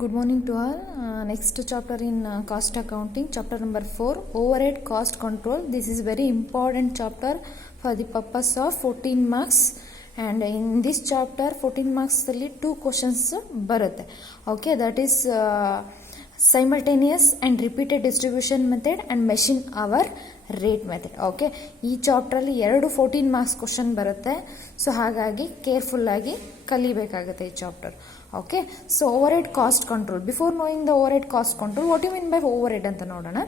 Good morning to all. Next chapter in cost accounting, chapter number 4, overhead cost control. This is very important chapter for the purpose of 14 marks. And in this chapter, 14 marks ಅಲ್ಲಿ 2 questions ಬರುತ್ತೆ. Okay, that is simultaneous and repeated distribution method and machine hour rate method. Okay, ಈ chapter ಅಲ್ಲಿ 14 marks question ಬರುತ್ತೆ. So ಹಾಗಾಗಿ careful ಆಗಿ ಕಲಿಬೇಕಾಗುತ್ತೆ ಈ chapter. Okay, so overhead cost control. Before knowing the overhead cost control, what do you mean by overhead anta nodona?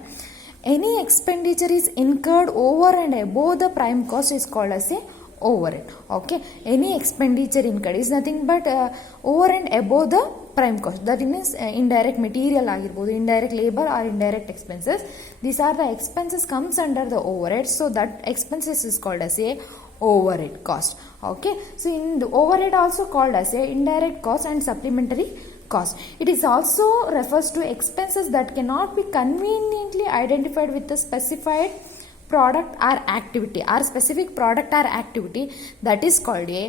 Any expenditure is incurred over and above the prime cost is called as a overhead. Okay, any expenditure incurred is nothing but over and above the prime cost. That means indirect material ಆಗಿರಬಹುದು, indirect labor or indirect expenses. These are the expenses comes under the overhead. So that expenses is called as a overhead cost. Okay, so in the overhead also called as a indirect cost and supplementary cost. It is also refers to expenses that cannot be conveniently identified with the specified product or activity, or specific product or activity, that is called a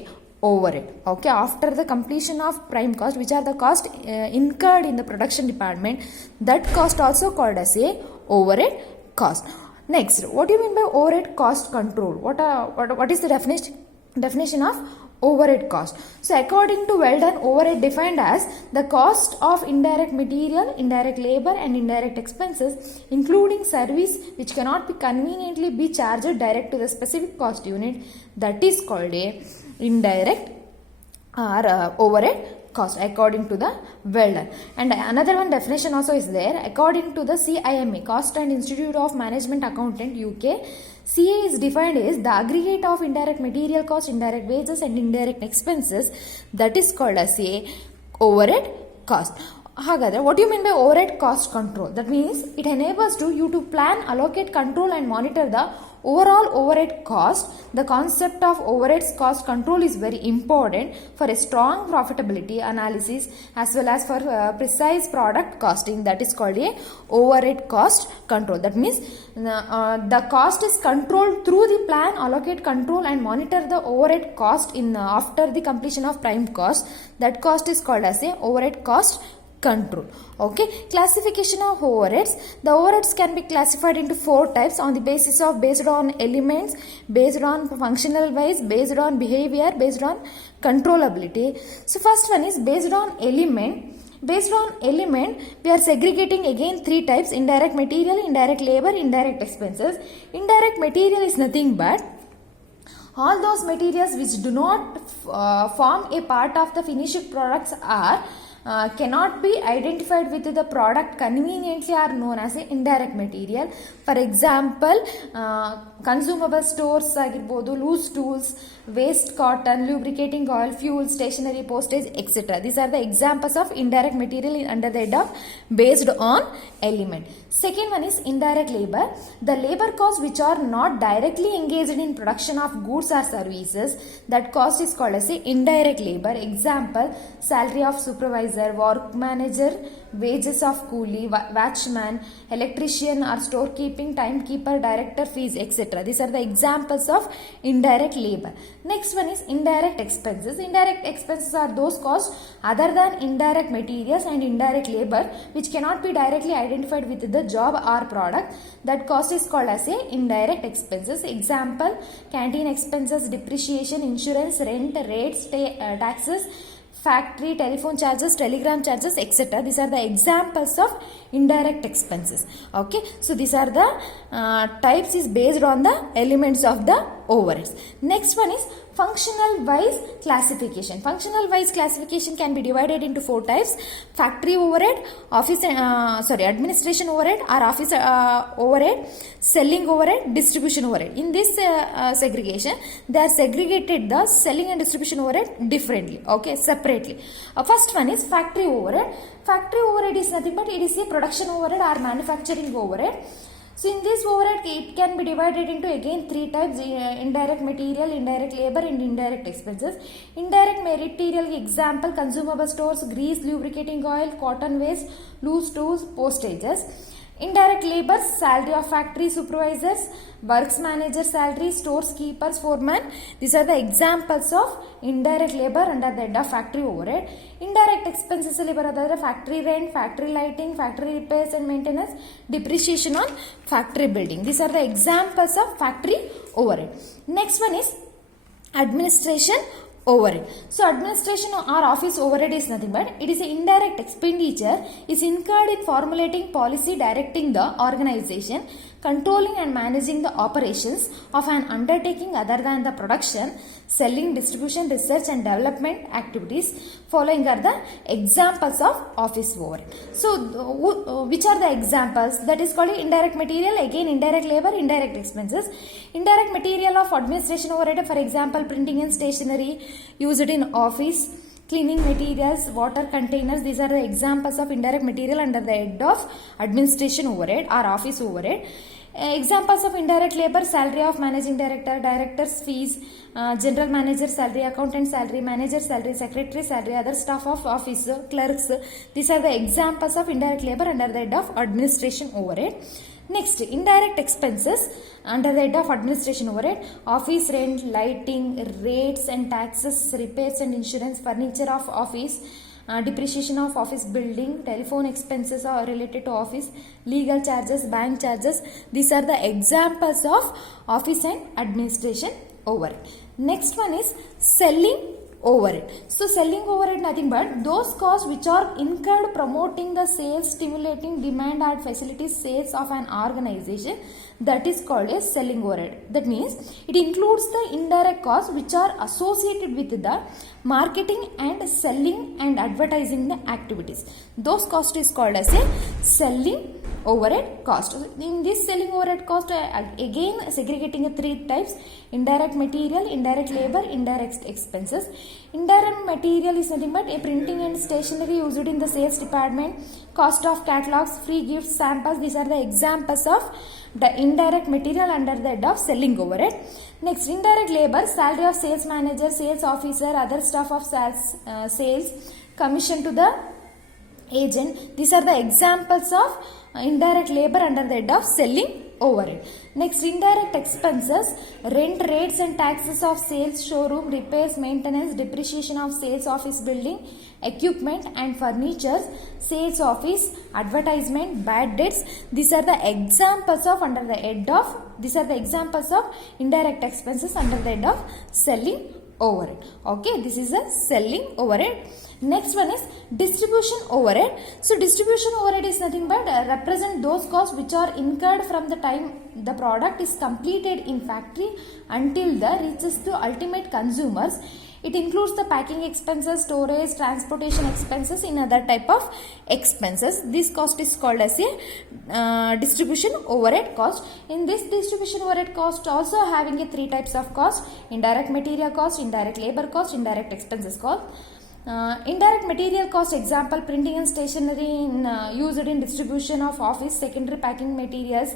overhead. Okay, after the completion of prime cost, which are the cost incurred in the production department, that cost also called as a overhead cost. Next, what do you mean by overhead cost control? What is the definition of overhead cost? So according to Weldon, overhead defined as the cost of indirect material, indirect labor and indirect expenses, including service which cannot be conveniently be charged direct to the specific cost unit, that is called a indirect or overhead cost according to the Weldon. And another one definition also is there. According to the CIMA, Cost and Institute of Management Accountant, UK, CA is defined as the aggregate of indirect material cost, indirect wages and indirect expenses, that is called as a overhead cost. Hagadre, what do you mean by overhead cost control? That means it enables you to plan, allocate, control and monitor the overall overhead cost. The concept of overhead cost control is very important for a strong profitability analysis as well as for precise product costing, that is called a overhead cost control. That means the cost is controlled through the plan, allocate, control and monitor the overhead cost in after the completion of prime cost. That cost is called as a overhead cost control. Okay, classification of overheads. The overheads can be classified into 4 types on the basis of based on elements, based on functional wise, based on behavior, based on controllability. So first one is based on element. Based on element, we are segregating again 3 types: indirect material, indirect labor, indirect expenses. Indirect material is nothing but all those materials which do not form a part of the finished products are cannot be identified with the product conveniently are known as a indirect material. For example, consumable stores ಆಗಿರಬಹುದು, loose tools, waste cotton, lubricating oil, fuel, stationery, postage, etc. These are the examples of indirect material under the head of based on element. Second one is indirect labor. The labor costs which are not directly engaged in production of goods or services, that cost is called as a indirect labor. Example, salary of supervisor, work manager, wages of coolie, watchman, electrician or storekeeping, timekeeper, director fees, etc. These are the examples of indirect labor. Next one is indirect expenses. Indirect expenses are those costs other than indirect materials and indirect labor which cannot be directly identified with the job or product. That cost is called as a indirect expenses. Example, canteen expenses, depreciation, insurance, rent, rates, taxes, factory, telephone charges, telegram charges, etc. These are the examples of indirect expenses. Okay, so these are the types is based on the elements of the overheads. Next one is functional wise classification. Functional wise classification can be divided into 4 types: factory overhead, office administration overhead or office overhead, selling overhead, distribution overhead. In this segregation, they are segregated the selling and distribution overhead differently, okay, separately. First one is factory overhead. Factory overhead is nothing but it is a production overhead or manufacturing overhead. So in this overhead, it can be divided into again 3 types: indirect material, indirect labor and indirect expenses. Indirect material example, consumable stores, grease, lubricating oil, cotton waste, loose tools, postages. Indirect labor, salary of factory supervisors, works manager salary, stores keepers, foreman. These are the examples of indirect labor under the head of factory overhead. Indirect expenses ಅಲ್ಲಿ ಬರೋದಾದ್ರೆ factory rent, factory lighting, factory repairs and maintenance, depreciation on factory building. These are the examples of factory overhead. Next one is administration overhead. So administration or office overhead is nothing but it is an indirect expenditure is incurred in formulating policy, directing the organization, controlling and managing the operations of an undertaking other than the production, selling, distribution, research and development activities. Following are the examples of office overhead. So which are the examples? That is called indirect material, again indirect labor, indirect expenses. Indirect material of administration overhead, for example printing and stationery used in office, cleaning materials, water containers. These are the examples of indirect material under the head of administration overhead or office overhead. Examples of indirect labor, salary of managing director, director's fees, general manager salary, accountant salary, manager salary, secretary salary, other staff of office, clerks. These are the examples of indirect labor under the head of administration overhead. Next, indirect expenses under the head of administration overhead, office rent, lighting, rates and taxes, repairs and insurance, furniture of office, depreciation of office building, telephone expenses are related to office, legal charges, bank charges. These are the examples of office and administration overhead. Next one is selling overhead. So selling overhead nothing but those costs which are incurred promoting the sales, stimulating demand and facilities sales of an organization, that is called as selling overhead. That means it includes the indirect costs which are associated with the marketing and selling and advertising the activities. Those cost is called as a selling overhead cost. In this selling overhead cost, again segregating three types: indirect material, indirect labor, indirect expenses. Indirect material is nothing but a printing and stationery used in the sales department, cost of catalogs, free gifts, samples. These are the examples of the indirect material under the head of selling overhead. Next, indirect labor, salary of sales manager, sales officer, other staff of sales, commission to the agent. These are the examples of indirect labor under the head of selling overhead. Next, indirect expenses, rent, rates and taxes of sales, showroom, repairs, maintenance, depreciation of sales office building, equipment and furniture, sales office, advertisement, bad debts. These are the examples of under the head of, these are the examples of indirect expenses under the head of selling overhead. Okay, this is a selling overhead. Next one is distribution overhead. So distribution overhead is nothing but represent those costs which are incurred from the time the product is completed in factory until the reaches to ultimate consumers. It includes the packing expenses, storage, transportation expenses, in other type of expenses. This cost is called as a distribution overhead cost. In this distribution overhead cost also having a three types of cost: indirect material cost, indirect labor cost, indirect expenses cost. Indirect material cost, example printing and stationery used in distribution of office, secondary packing materials.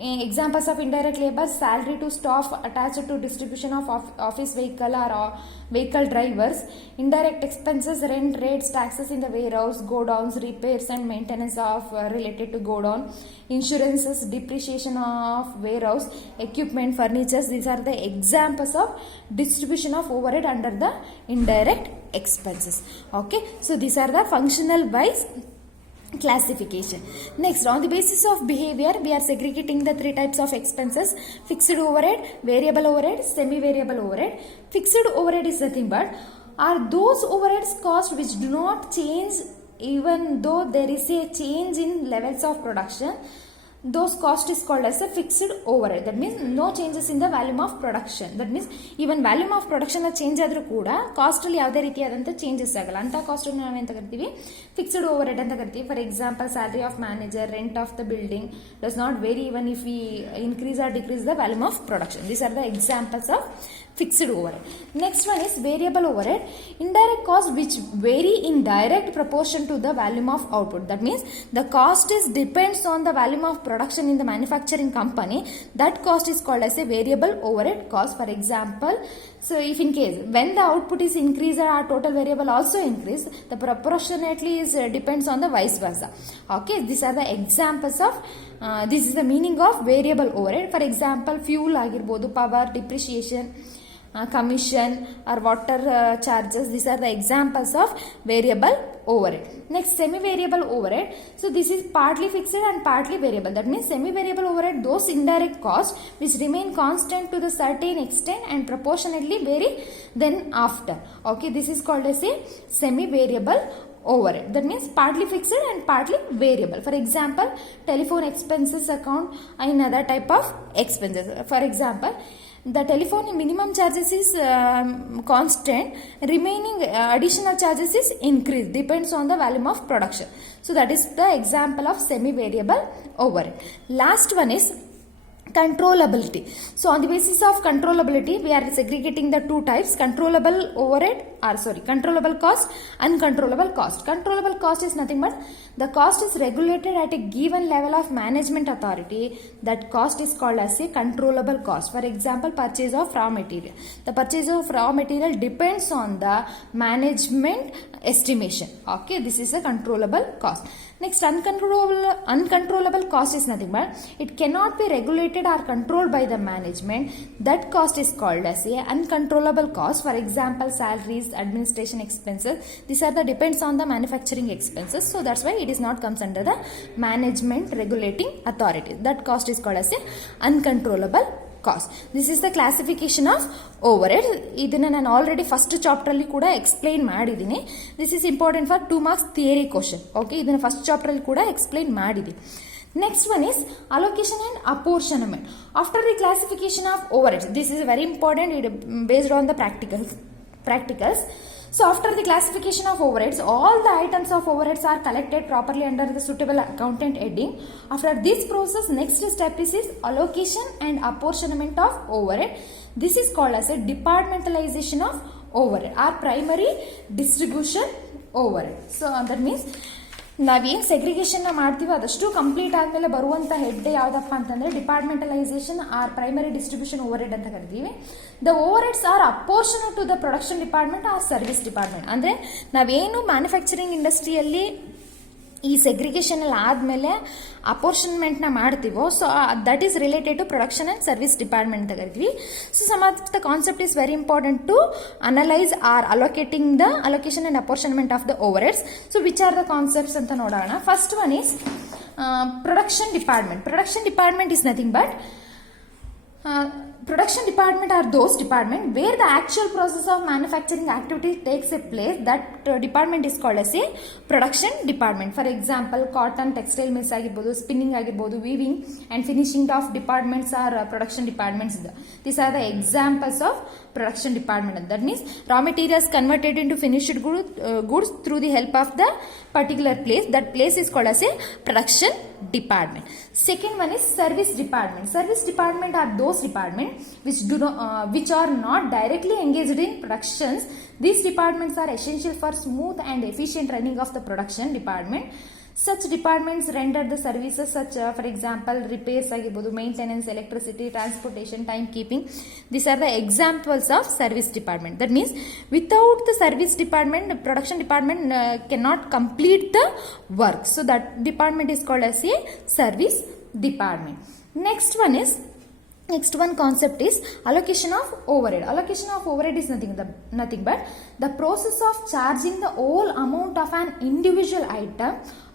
Examples of indirect labor, salary to staff attached to distribution of office vehicle or vehicle drivers. Indirect expenses, rent, rates, taxes in the warehouse, godowns, repairs and maintenance of related to godown, insurances, depreciation of warehouse, equipment, furniture. These are the examples of distribution of overhead under the indirect expenses. Okay, so these are the functional wise classification. Next, on the basis of behavior, we are segregating the three types of expenses: fixed overhead, variable overhead, semi-variable overhead. Fixed overhead is nothing but are those overheads cost which do not change even though there is a change in levels of production. Those cost is called as a fixed overhead. That means no changes in the volume of production. That means even volume of production change ಆದರೂ ಕೂಡ cost ಅಲ್ಲಿ ಯಾವುದೇ ರೀತಿಯಾದಂತ changes ಆಗಲ್ಲ. ಅಂತ cost ನಾವು ಎಂತ ಕರಿತೀವಿ? ಫಿಕ್ಸ್ಡ್ ಓವರ್ಹೆಡ್ ಅಂತ ಕರಿತೀವಿ. For example, salary of manager, rent of the building does not vary even if we increase or decrease the volume of production. These are the examples of fixed overhead. Next one is variable overhead, indirect cost which vary in direct proportion to the volume of output. That means the cost is depends on the volume of production in the manufacturing company. That cost is called as a variable overhead cost. For example, so if in case when the output is increased, our total variable also increase, the proportionately is depends on the vice versa. Okay, these are the examples of this is the meaning of variable overhead. For example, fuel ಆಗಿರ್ಬೋದು, power, depreciation, commission or water charges, these are the examples of variable overhead. Next, semi-variable overhead. So this is partly fixed and partly variable. That means semi-variable overhead, those indirect costs which remain constant to the certain extent and proportionately vary then after. Okay, this is called as a semi-variable overhead. That means partly fixed and partly variable. For example, telephone expenses account another type of expenses. For example, the telephone minimum charges is constant, remaining additional charges is increased, depends on the volume of production. So that is the example of semi-variable overhead. Last one is controllability. So on the basis of controllability, we are segregating the two types: controllable overhead, controllable cost, uncontrollable cost. Controllable cost is nothing but the cost is regulated at a given level of management authority. That cost is called as a controllable cost. For example, purchase of raw material. The purchase of raw material depends on the management estimation. Okay, this is a controllable cost. Next, uncontrollable cost is nothing but it cannot be regulated or controlled by the management. That cost is called as a uncontrollable cost. For example, salaries, administration expenses, these are the depends on the manufacturing expenses. So that's why it is not comes under the management regulating authority. That cost is called as a uncontrollable cost. This is the classification of overhead. ಇದನ್ನ ನಾನು already first chapter ಅಲ್ಲಿ ಕೂಡ explain ಮಾಡಿದ್ದೀನಿ. This is important for 2 marks theory question. Okay, ಇದನ್ನ first chapter ಅಲ್ಲಿ ಕೂಡ explain ಮಾಡಿದ್ದೀನಿ. Next one is allocation and apportionment. After the classification of overheads, this is very important, it based on the practicals. So after the classification of overheads, all the items of overheads are collected properly under the suitable accountant heading. After this process, next step is allocation and apportionment of overhead. This is called as a departmentalization of overhead or primary distribution overhead. So that means ನಾವೇನು ಸೆಗ್ರಿಗೇಷನ್ನ ಮಾಡ್ತೀವೋ ಅದಷ್ಟು complete ಆದಮೇಲೆ ಬರುವಂಥ head ಯಾವುದಪ್ಪ ಅಂತಂದರೆ departmentalisation or primary distribution overhead ಅಂತ ಕರಿತೀವಿ. The overheads are apportion to the production department or service department. ಅಂದರೆ ನಾವೇನು ಮ್ಯಾನುಫ್ಯಾಕ್ಚರಿಂಗ್ ಇಂಡಸ್ಟ್ರಿಯಲ್ಲಿ ಈ ಸೆಗ್ರಿಗೇಷನ್ ಅಲ್ಲಿ ಆದಮೇಲೆ ಅಪೋರ್ಷನ್ಮೆಂಟ್ನ ಮಾಡ್ತೀವೋ, so that is related to production and service department ಅಂತ ಕರಿತೀವಿ. So some of the concept is very important to analyse or allocating the allocation and apportionment of the overheads. So which are the concepts ಅಂತ ನೋಡೋಣ. First one is production department. Production department is nothing but production department are those department where the actual process of manufacturing activity takes a place. That department is called as a production department. For example, cotton, textile mills ಆಗಿರ್ಬೋದು, spinning ಆಗಿರ್ಬೋದು, weaving and finishing of departments are production departments. These are the examples of production department. That means raw materials converted into finished goods through the help of the particular place. That place is called as a production department. Second one is service department. Service department are those departments which are not directly engaged in productions. These departments are essential for smooth and efficient running of the production department. Such departments render the services such for example repairs ಆಗಿರ್ಬೋದು, maintenance, electricity, transportation, timekeeping. These are the examples of service department. That means without the service department, the production department cannot complete the work. So that department is called as a service department. Next one concept is allocation of overhead. Allocation of overhead is nothing but the process of charging the whole amount of an individual item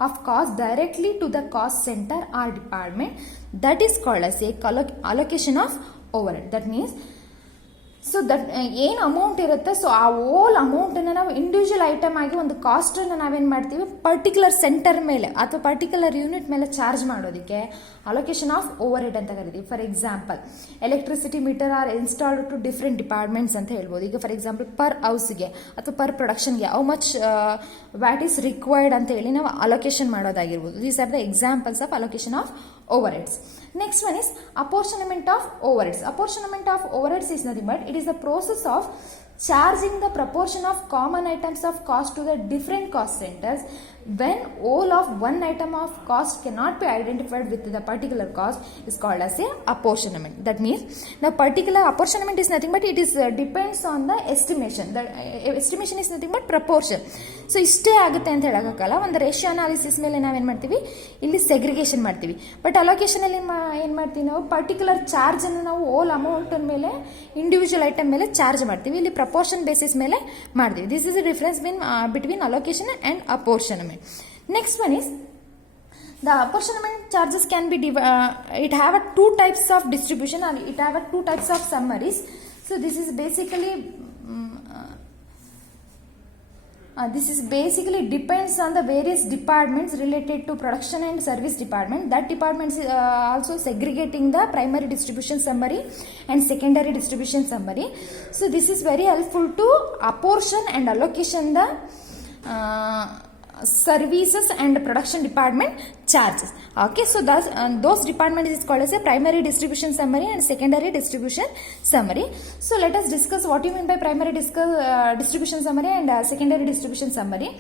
of cost directly to the cost center or department. That is called as a allocation of overhead. That means so that ಏನು amount ಇರುತ್ತೆ, so ಆ ಓಲ್ ಅಮೌಂಟನ್ನು ನಾವು individual item ಆಗಿ ಒಂದು ಕಾಸ್ಟನ್ನು ನಾವೇನು ಮಾಡ್ತೀವಿ particular center ಮೇಲೆ ಅಥವಾ ಪರ್ಟಿಕ್ಯುಲರ್ ಯೂನಿಟ್ ಮೇಲೆ ಚಾರ್ಜ್ ಮಾಡೋದಕ್ಕೆ ಅಲೋಕೇಶನ್ ಆಫ್ ಓವರ್ ಹೆಡ್ ಅಂತ ಕರಿತೀವಿ. For example electricity meter are installed to different departments ಅಂತ ಹೇಳ್ಬೋದು. ಈಗ ಫಾರ್ ಎಕ್ಸಾಂಪಲ್ ಪರ್ ಹೌಸ್ಗೆ ಅಥವಾ ಪರ್ ಪ್ರೊಡಕ್ಷನ್ಗೆ how much watt is required ಅಂತ ಹೇಳಿ ನಾವು ಅಲೋಕೇಶನ್ ಮಾಡೋದಾಗಿರ್ಬೋದು. These are the examples of allocation of overheads. Next one is apportionment of overheads. Apportionment of overheads is nothing but it is the process of charging the proportion of common items of cost to the different cost centers when all of one item of cost cannot be identified with the particular cost is called as a apportionment. That means the particular apportionment is nothing but it is depends on the estimation. The estimation is nothing but proportion. So ಇಷ್ಟೇ ಆಗುತ್ತೆ ಅಂತ ಹೇಳೋಕ್ಕಾಗಲ್ಲ. ಒಂದು ratio analysis ಮೇಲೆ ನಾವೇನು ಮಾಡ್ತೀವಿ, ಇಲ್ಲಿ segregation ಮಾಡ್ತೀವಿ. ಬಟ್ ಅಲೋಕೇಶನಲ್ಲಿ ಏನು ಮಾಡ್ತೀವಿ, ನಾವು ಪರ್ಟಿಕ್ಯುಲರ್ ಚಾರ್ಜನ್ನು ನಾವು ಓಲ್ ಅಮೌಂಟ್ ಮೇಲೆ ಇಂಡಿವಿಜುವಲ್ ಐಟಮ್ ಮೇಲೆ ಚಾರ್ಜ್ ಮಾಡ್ತೀವಿ. ಇಲ್ಲಿ ಪ್ರಪೋರ್ಷನ್ ಬೇಸಿಸ್ ಮೇಲೆ ಮಾಡ್ತೀವಿ. This is the difference between allocation and apportionment. Next one is the apportionment charges can be it have a two types of distribution and it have a two types of summaries. So this is basically depends on the various departments related to production and service department. That departments also segregating the primary distribution summary and secondary distribution summary. So this is very helpful to apportion and allocation the services and production department charges. Okay, so those departments is called as a primary distribution summary and secondary distribution summary. So let us discuss what you mean by primary distribution summary and secondary distribution summary.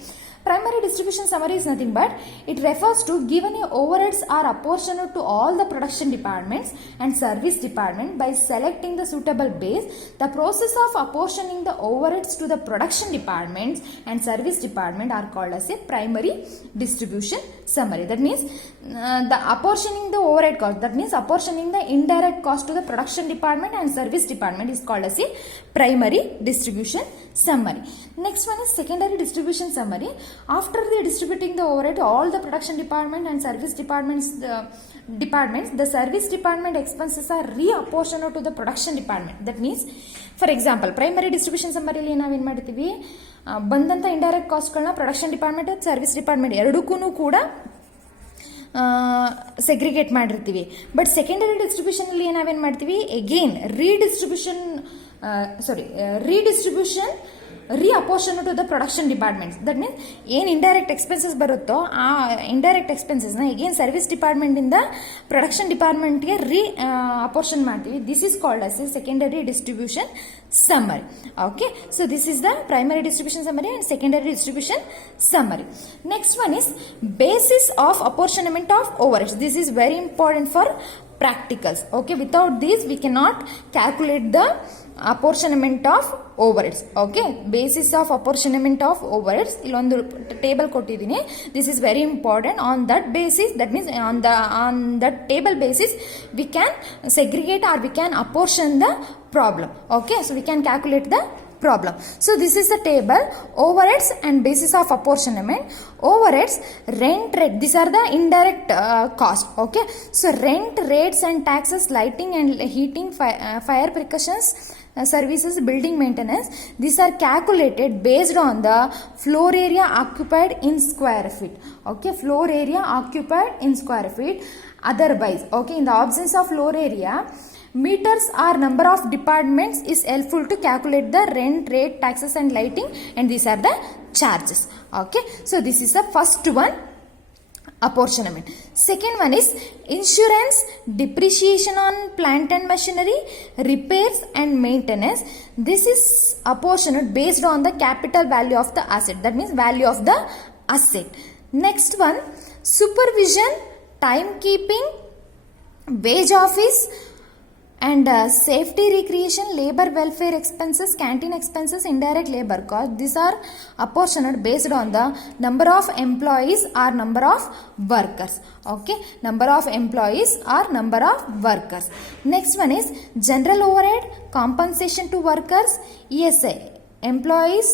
Primary distribution summary is nothing but it refers to given overheads are apportioned to all the production departments and service department by selecting the suitable base. The process of apportioning the overheads to the production departments and service department are called as a primary distribution summary. That means the apportioning the overhead cost, that means apportioning the indirect cost to the production department and service department is called as a primary distribution summary. Next one is secondary distribution summary. After the distributing the overhead all the production department and service departments, the service department expenses are reapportioned to the production department. That means for example primary distribution summary ಅಲ್ಲಿ ನಾವೇನು ಮಾಡ್ತೀವಿ, ಬಂದಂಥ indirect ಕಾಸ್ಟ್ಗಳನ್ನ production department ಮತ್ತು service department ಎರಡಕ್ಕೂ ಕೂಡ segregate ಮಾಡಿರ್ತೀವಿ. But secondary ಡಿಸ್ಟ್ರಿಬ್ಯೂಷನಲ್ಲಿ ನಾವೇನು ಮಾಡ್ತೀವಿ, again reapportion to the production departments. That means ಏನು ಇಂಡೈರೆಕ್ಟ್ ಎಕ್ಸ್ಪೆನ್ಸಸ್ ಬರುತ್ತೋ ಆ ಇಂಡೈರೆಕ್ಟ್ ಎಕ್ಸ್ಪೆನ್ಸಸ್ನ ಈಗೇನು ಸರ್ವಿಸ್ ಡಿಪಾರ್ಟ್ಮೆಂಟಿಂದ ಪ್ರೊಡಕ್ಷನ್ ಡಿಪಾರ್ಟ್ಮೆಂಟ್ಗೆ ಅಪೋರ್ಷನ್ ಮಾಡ್ತೀವಿ. This is called as A secondary distribution summary. Okay, so this is the primary distribution summary and secondary distribution summary. Next one is basis of apportionment of overheads. This is very important for practicals. Okay, without this we cannot calculate the apportionment of overheads. Okay, basis of apportionment of overheads illondu table kottidini. This is very important. On that basis, that means on that table basis we can segregate or we can apportion the problem. Okay, so we can calculate the problem. So this is the table, overheads and basis of apportionment. Overheads, rent rate, these are the indirect cost. Okay, so rent, rates and taxes, lighting and heating, fire precautions, services, building maintenance, these are calculated based on the floor area occupied in square feet. Okay, floor area occupied in square feet. Otherwise, okay, in the absence of floor area, meters or number of departments is helpful to calculate the rent, rate, taxes and lighting, and these are the charges. Okay, so this is the first one, apportionment. Second one is insurance, depreciation on plant and machinery, repairs and maintenance. This is apportioned based on the capital value of the asset, that means value of the asset. Next one, supervision, timekeeping, wage office and safety, recreation, labor welfare expenses, canteen expenses, indirect labor cost. These are apportioned based on the number of employees or number of workers. Okay, number of employees or number of workers. Next one is general overhead, compensation to workers, ESI, employees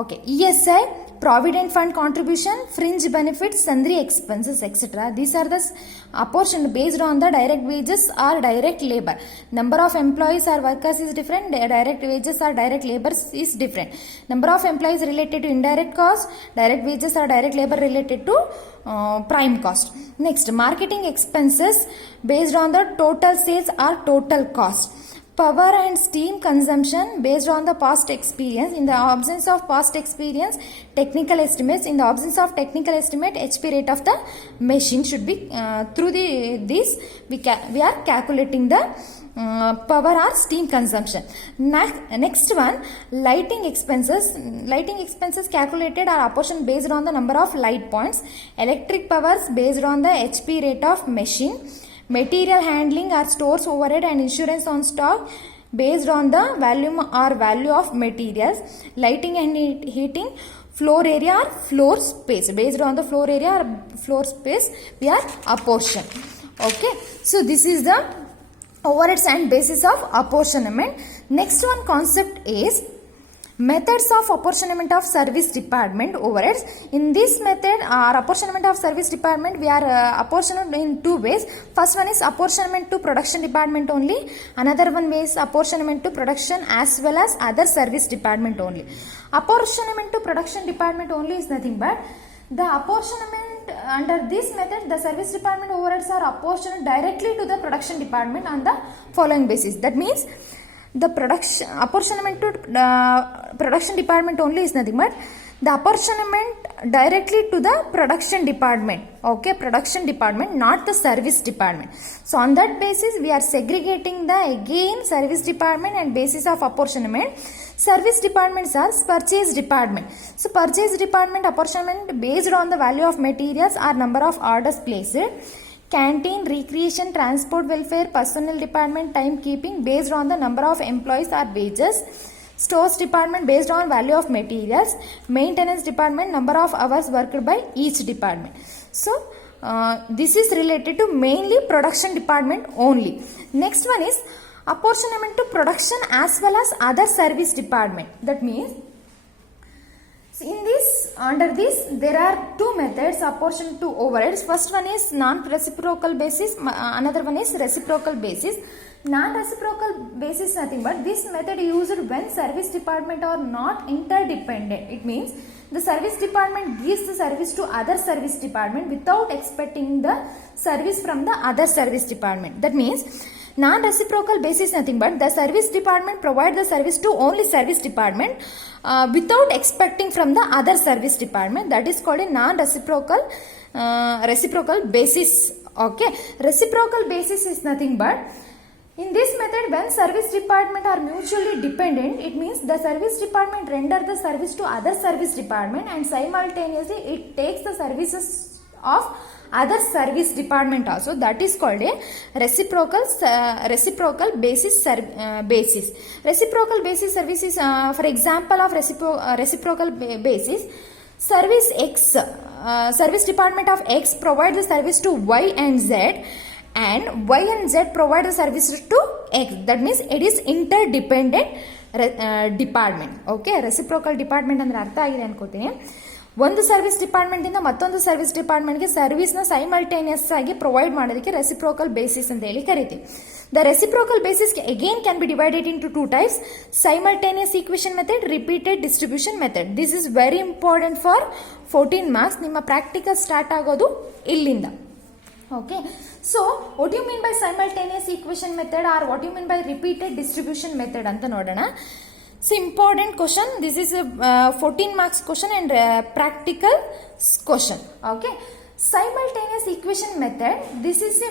okay, ESI, provident fund contribution, fringe benefits, sundry expenses, etc. These are the apportioned based on the direct wages or direct labor. Number of employees or workers is different, direct wages or direct labor is different. Number of employees related to indirect cost, direct wages or direct labor related to prime cost. Next, marketing expenses based on the total sales or total cost. power and steam consumption based on the past experience. In the absence of past experience, technical estimates. In the absence of technical estimate, HP rate of the machine should be through this we are calculating the power or steam consumption. Next one, lighting expenses. Lighting expenses calculated are apportioned based on the number of light points. Electric powers based on the HP rate of machine. Material handling or stores overhead and insurance on stock based on the volume or value of materials. Lighting and heating, floor area or floor space. Based on the floor area or floor space, we are apportion. Okay, so this is the overheads and basis of apportionment. Next one concept is methods of apportionment of service department overheads. In this method or apportionment of service department, we are apportioned in two ways. First one is apportionment to production department only. Another one is apportionment to production as well as other service department only. Apportionment to production department only is nothing but the apportionment under this method, the service department overheads are apportioned directly to the production department on the following basis. That means the production apportionment to production department only is nothing but the apportionment directly to the production department. Okay, production department, not the service department. So on that basis, we are segregating the again service department and basis of apportionment. Service departments are purchase department. So purchase department apportionment based on the value of materials or number of orders placed. Canteen, recreation, transport, welfare, personnel department, timekeeping based on the number of employees or wages. Stores department based on value of materials. Maintenance department, number of hours worked by each department. So this is related to mainly production department only. Next one is apportionment to production as well as other service department. That means in this, under this, there are two methods apportion to overheads. First one is non-reciprocal basis, another one is reciprocal basis. Non-reciprocal basis nothing but this method used when service department are not interdependent. It means the service department gives the service to other service department without expecting the service from the other service department. That means non-reciprocal basis nothing but the service department provide the service to only service department without expecting from the other service department. That is called a non-reciprocal reciprocal basis. Okay, reciprocal basis is nothing but in this method when service department are mutually dependent, it means the service department render the service to other service department and simultaneously it takes the services of other service department also. That is called a reciprocal basis basis. Reciprocal basis service is for example of reciprocal basis. Service X, service department of X provide the service to Y and Z, and Y and Z provide the service to X. That means it is interdependent department. Okay, reciprocal department ಅಂದ್ರೆ ಅರ್ಥ ಆಗಿದೆ ಅನ್ಕೋತೀನಿ. ಒಂದು service department ಇಂದ ಮತ್ತೊಂದು service ಡಿಪಾರ್ಟ್ಮೆಂಟ್ಗೆ ಸರ್ವಿಸ್ನ simultaneous ಆಗಿ provide ಮಾಡೋದಕ್ಕೆ ರೆಸಿಪ್ರೋಕಲ್ ಬೇಸಿಸ್ ಅಂತ ಹೇಳಿ ಕರಿತೀವಿ. The reciprocal basis again can be divided into two types: simultaneous equation method, repeated distribution method. This is very important for 14 marks. ನಿಮ್ಮ ಪ್ರಾಕ್ಟಿಕಲ್ ಸ್ಟಾರ್ಟ್ ಆಗೋದು ಇಲ್ಲಿಂದ. Okay, so what do you mean by simultaneous equation method or what do you mean by repeated distribution method anta nodana. It's important question. This is a 14 marks question and practical question. Okay, simultaneous equation method, this is a